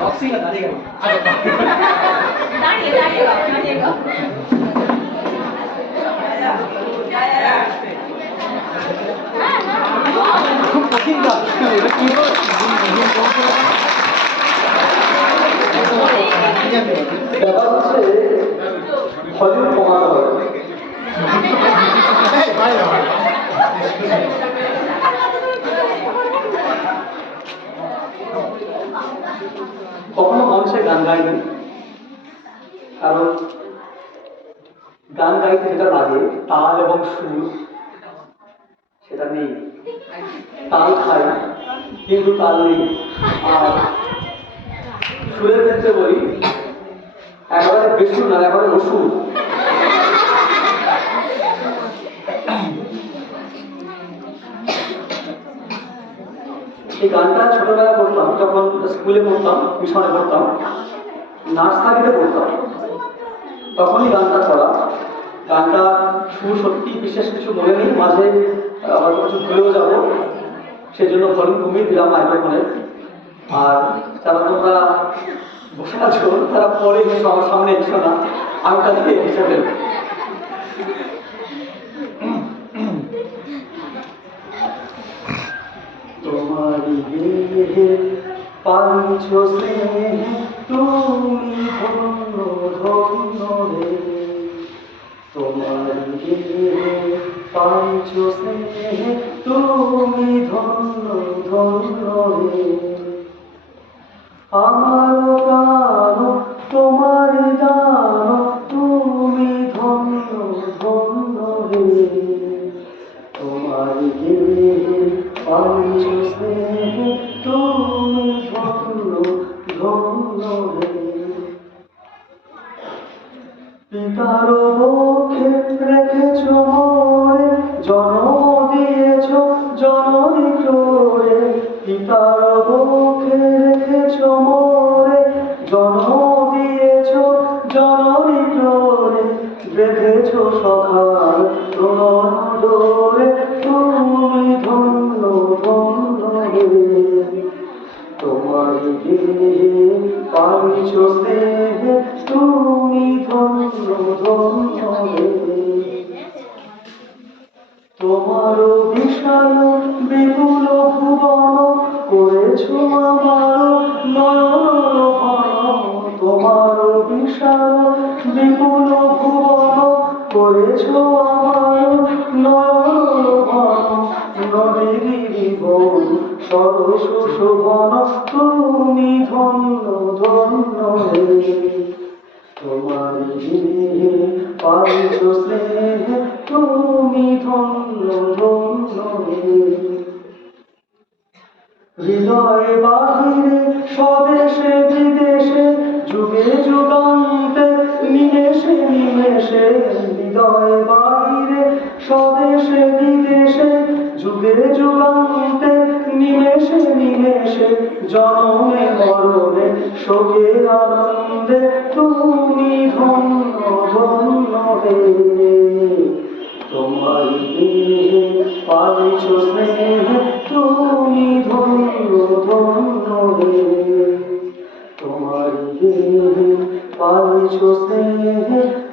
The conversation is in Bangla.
왁스가 나리가 나리 나리가 나리가 그럼 바뀐다 이렇게 그냥 কখনো মানুষের গান গাইনি। কারণ গান গাইতে যেটা লাগে, তাল এবং সুর, সেটা নেই। তাল খাই কিন্তু তাল নেই। আর সুরের ক্ষেত্রে বলি, একেবারে বেশি না, একেবারে রসুর এই গানটা ছোটবেলা করতাম, যখন স্কুলে পড়তাম মিশনে পড়তাম নার্সারিতে পড়তাম। তখনই গানটা করা গানটা সুর সত্যি বিশেষ কিছু মনে নেই, মাঝে আবার কিছু ভুলেও যাব। সেজন্য ভলিউম কমিয়ে দিলাম মাইক্রোফোনে আর যারা তোমরা বসে আছো, তারা পরে এসো আমার সামনে এসো না। আমি তাদেরকে হিসেবে তোমারি দেহে পাঞ্চ স্নেহে তুমি ধন্য ধন্য রে। তোমারি স্নেহে তুমি ধন্য ধন্য রে। আমার পিতার মুখে রেখেছ মোরে জন্ম দিয়েছ জননী ক্রোড়ে পিতার মুখে রেখেছ মোরে জন্ম দিয়েছ জননী ক্রোড়ে রেখেছ সখার প্রণয় তোমার বিশাল বিপুল ভুবন করেছ আমার নয়ন তোমার বিশাল বিপুল ভুবন করেছ আমার হৃদয় বাহিরে, স্বদেশে, বিদেশে, যুগে যুগান্তে নিমেষে নিমেষে হৃদয় বাহিরে, স্বদেশে, বিদেশে, যুগে যুগান্তে নিমেষে নিমেষে মরণে শোকে আনন্দে তুমি ধন্য ধন্য হে। পাইছ স্নেহ তুমি ধন্য ধন্য রে তোমার পাইছ স্নেহে